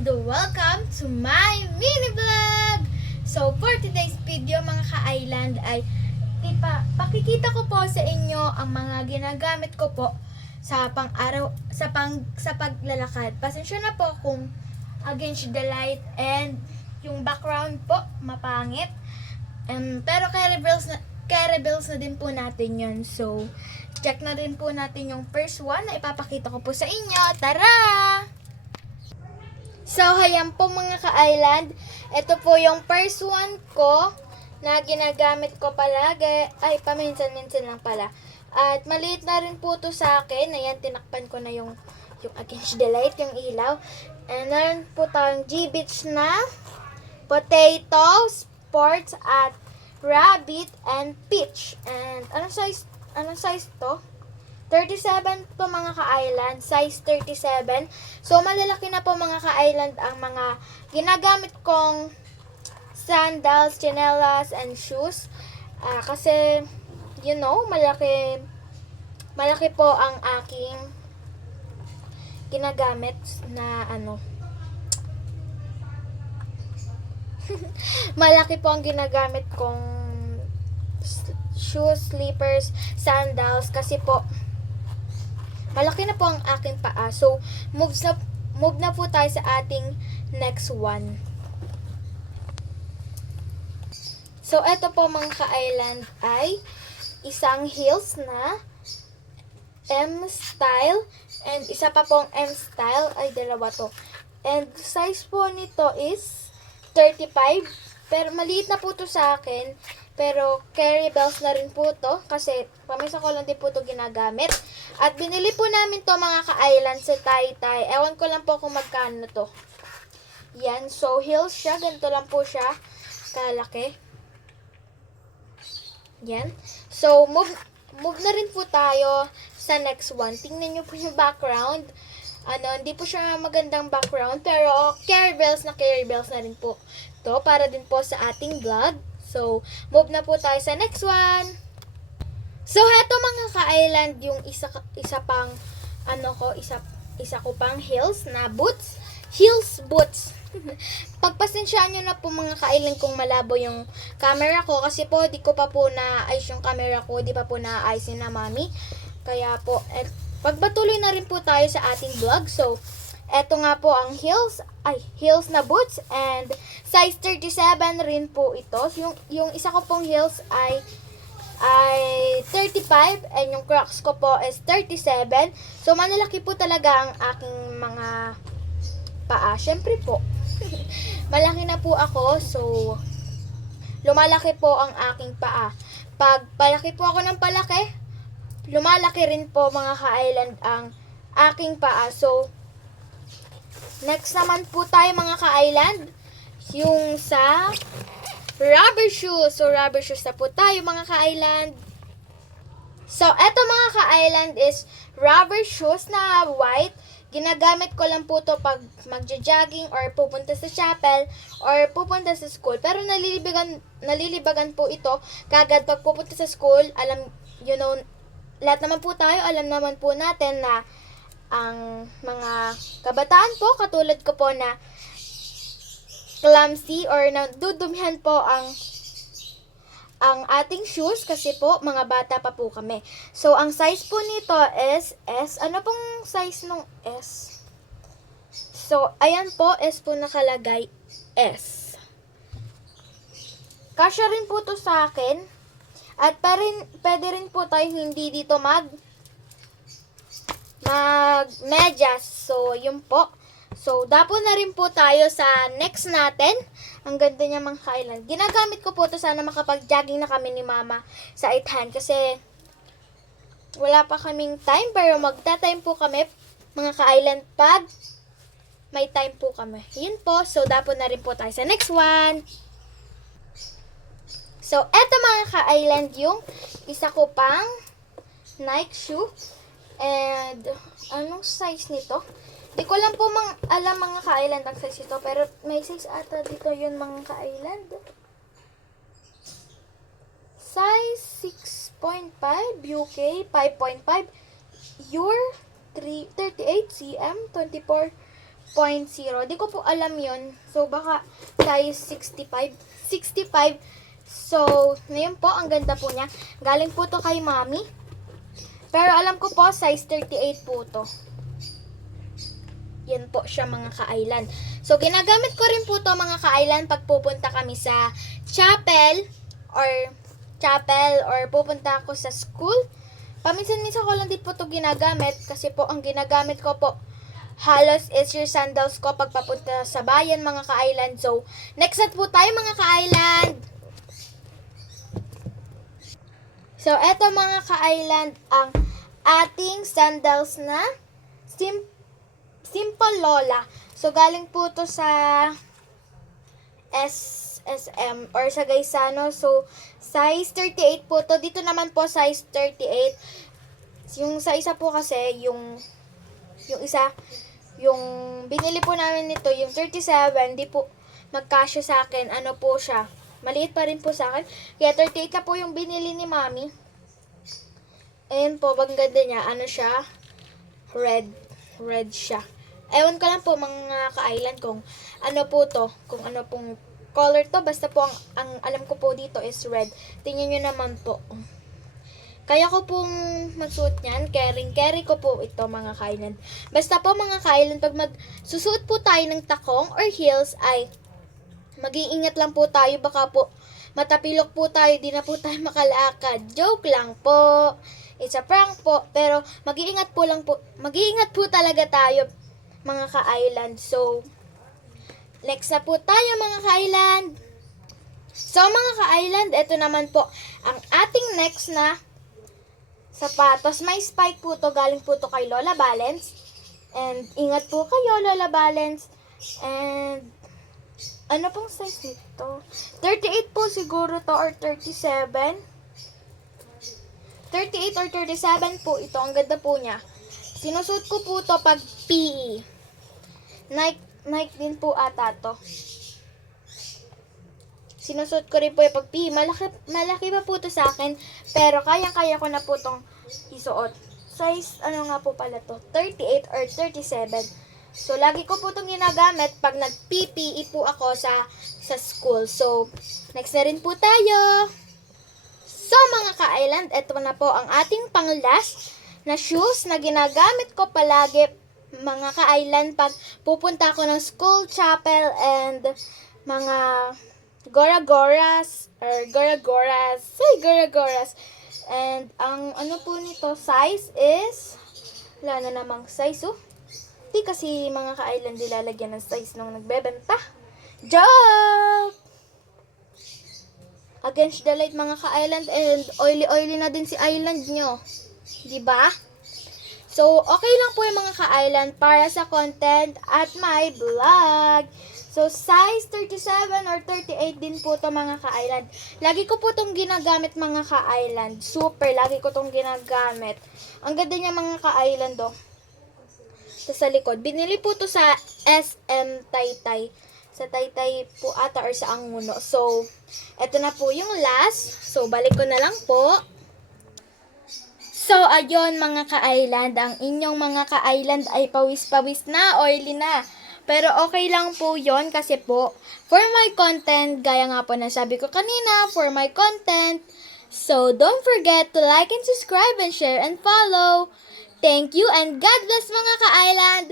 and welcome to my mini vlog! So for today's video mga ka-island ay pakikita ko po sa inyo ang mga ginagamit ko po sa pang-araw sa paglalakad. Pasensya na po kung against the light and yung background po mapangit. Pero carry-bills na din po natin yun. So check na rin po natin yung first one na ipapakita ko po sa inyo. Tara! So, hayan po mga ka-island. Ito po yung first one ko na ginagamit ko palagi. Ay, paminsan-minsan lang pala. At maliit na rin po to sa akin. Ayan, tinakpan ko na yung against the light, yung ilaw. And meron po tayong G-Beach na potato, sports, at rabbit, and peach. And anong size to? 37 po mga ka-island, size 37. So, malalaki na po mga ka-island ang mga ginagamit kong sandals, chinelas, and shoes. Kasi, you know, malaki po ang aking ginagamit na malaki po ang ginagamit kong shoes, slippers, sandals, kasi po malaki na po ang aking paa. So, move na po tayo sa ating next one. So, eto po mga ka-island ay isang heels na M-style. And isa pa pong M-style. Ay, dalawa to. And size po nito is 35. Pero maliit na po to sa akin. Pero carry bells na rin po to. Kasi pamisa ko lang din po to ginagamit. At binili po namin to mga ka-island sa Taytay. Ewan ko lang po kung magkano to. Yan. So, heels siya. Ganito lang po siya. Kalaki. Yan. So, move na rin po tayo sa next one. Tingnan nyo po yung background. Hindi po siya magandang background. Pero, carry bells na rin po to. Para din po sa ating vlog. So, move na po tayo sa next one. So, heto mga ka-island, yung isa ko pang heels na boots. Heels boots. Pagpasensyaan nyo na po mga ka-island kung malabo yung camera ko. Kasi po, di ko pa po na-ayos yung camera ko. Di pa po na-ayos na mami. Kaya po, pagpatuloy na rin po tayo sa ating vlog. So, eto nga po ang heels na boots, and size 37 rin po ito. Yung isa ko pong heels ay 35, and yung Crocs ko po is 37. So, malalaki po talaga ang aking mga paa. Syempre po, malaki na po ako, so lumalaki po ang aking paa. Pag palaki po ako ng palaki, lumalaki rin po mga ka-island ang aking paa. So, next naman po tayo mga ka-island, yung sa rubber shoes. So, rubber shoes na po tayo mga ka-island. So, eto mga ka-island is rubber shoes na white. Ginagamit ko lang po to pag magja-jogging or pupunta sa chapel or pupunta sa school. Pero nalilibagan po ito kagad pag pupunta sa school. Lahat naman po tayo, alam naman po natin na ang mga kabataan po, katulad ko po na clumsy or nadudumihan po ang ating shoes kasi po mga bata pa po kami. So, ang size po nito is S. Ano pong size ng S? So, ayan po, S po nakalagay, S. Kasya rin po to sa akin. At pwede rin po tayo hindi dito mag-medyas. So, yun po. So, dapo na rin po tayo sa next natin. Ang ganda niya mga ka-island. Ginagamit ko po to, sana makapag-jogging na kami ni mama sa 8 kasi wala pa kaming time, pero magta-time po kami mga ka-island pag may time po kami. Yun po. So, dapo na rin po tayo sa next one. So, eto mga ka-island yung isa ko pang Nike shoe. And, anong size nito? Di ko lang po alam mga ka-island ang size ito. Pero may size ata dito yun mga ka-island. Size 6.5, UK 5.5, your 38 cm, 24 Di ko po alam yon. So, baka size 65. 65. So, ngayon po, ang ganda po niya. Galing po to kay Mami. Pero alam ko po, size 38 po to. Yan po siya mga ka-island. So, ginagamit ko rin po to mga ka-island pag pupunta kami sa chapel or pupunta ako sa school. Paminsan-minsan ko lang din po to ginagamit kasi po ang ginagamit ko po halos is your sandals ko pag papunta sa bayan mga ka-island. So, next set po tayo mga ka-island. So, eto mga ka-island ang ating sandals na Simple Lola. So, galing po to sa SSM or sa Gaisano. So, size 38 po to. Dito naman po size 38. Yung sa isa po kasi, yung binili po namin nito, yung 37, di po magkasya sa akin. Ano po siya? Maliit pa rin po sa akin. Kaya 38 na po yung binili ni Mami. Ayan po, bang ganda niya. Ano siya? Red siya. Ewan ko lang po mga ka-island kung ano po to. Kung ano pong color to. Basta po ang alam ko po dito is red. Tingnan nyo naman po. Kaya ko pong magsuot niyan. Carry ko po ito mga ka-island. Basta po mga ka-island, pag magsusuot po tayo ng takong or heels ay mag-iingat lang po tayo. Baka po matapilok po tayo. Di na po tayo makalakad. Joke lang po. It's a prank po. Pero mag-iingat po talaga tayo mga ka-island. So, next na po tayo mga ka-island. So, mga ka-island, ito naman po ang ating next na sapatos. May spike po to. Galing po to kay Lola Balance. And, ingat po kayo, Lola Balance. And, ano pong size nito? 38 po siguro to or 37. 38 or 37 po ito. Ang ganda po niya. Sinusuot ko po to pag PE. Nike din po ata to. Sinusuot ko rin po yung pag PE. Malaki pa po to sa akin. Pero kaya ko na po tong isuot. Size, ano nga po pala to? 38 or 37. So, lagi ko po itong ginagamit pag nag-PPE po ako sa school. So, next na rin po tayo. So, mga ka-island, ito na po ang ating pang-last na shoes na ginagamit ko palagi, mga ka-island, pag pupunta ako ng school, chapel, and mga goragoras. And, ang ano po nito, size is, wala na namang size, oh. Di kasi mga ka-island nilalagyan ng size nung nagbebenta. Joke! Against the light mga ka-island, and oily na din si island nyo. Diba? So, okay lang po yung mga ka-island para sa content at my vlog. So, size 37 or 38 din po to mga ka-island. Lagi ko po itong ginagamit mga ka-island. Super, lagi ko itong ginagamit. Ang ganda niya mga ka-island, oh. Sa likod. Binili po to sa SM Taytay. Sa Taytay po ata or sa Anguno. So, eto na po yung last. So, balik ko na lang po. So, ayun mga ka-island. Ang inyong mga ka-island ay pawis-pawis na, oily na. Pero okay lang po yon kasi po, for my content, gaya nga po na sabi ko kanina, for my content. So, don't forget to like and subscribe and share and follow. Thank you and God bless mga ka-island!